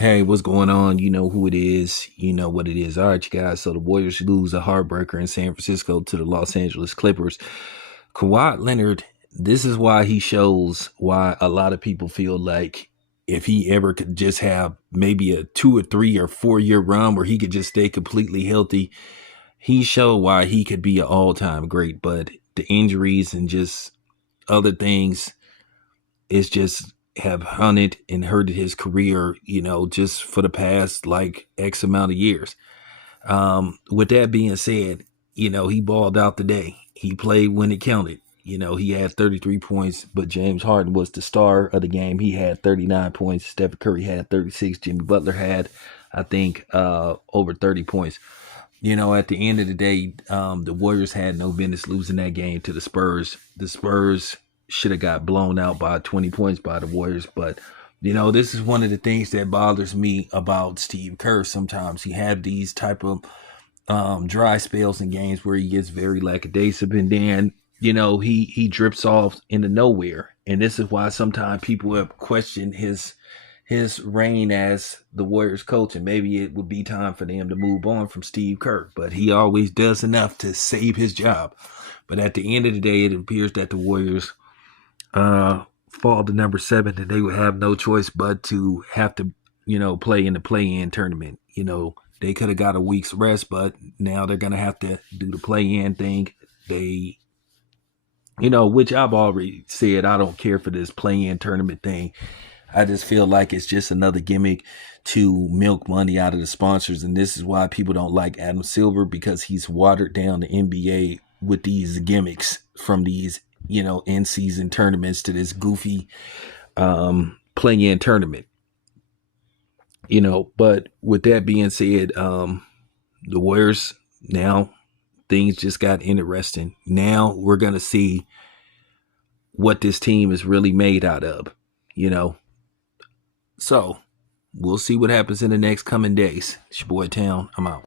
Hey, what's going on? You know who it is. You know what it is. All right, you guys. So the Warriors lose a heartbreaker in San Francisco to the Los Angeles Clippers. Kawhi Leonard, this is why he shows why a lot of people feel like if he ever could just have maybe a 2 or 3 or 4 year run where he could just stay completely healthy, he showed why he could be an all time great. But the injuries and just other things, it's just have hunted and hurted his career, just for the past like X amount of years. With that being said, he balled out today. He played when it counted. He had 33 points, but James Harden was the star of the game. He had 39 points. Stephen Curry had 36. Jimmy Butler had, I think, over 30 points. At the end of the day, the Warriors had no business losing that game to the Spurs. The Spurs should have got blown out by 20 points by the Warriors. But, this is one of the things that bothers me about Steve Kerr. Sometimes he had these type of dry spells in games where he gets very lackadaisical, and then, he drips off into nowhere. And this is why sometimes people have questioned his reign as the Warriors coach, and maybe it would be time for them to move on from Steve Kerr. But he always does enough to save his job. But at the end of the day, it appears that the Warriors fall to number 7, and they would have no choice but to have to, play in the play-in tournament. They could have got a week's rest, but now they're going to have to do the play-in thing. They, which I've already said, I don't care for this play-in tournament thing. I just feel like it's just another gimmick to milk money out of the sponsors. And this is why people don't like Adam Silver, because he's watered down the NBA with these gimmicks, from these, in-season tournaments to this goofy play-in tournament. But with that being said, the Warriors, now things just got interesting. Now we're going to see what this team is really made out of, So we'll see what happens in the next coming days. It's your boy Town. I'm out.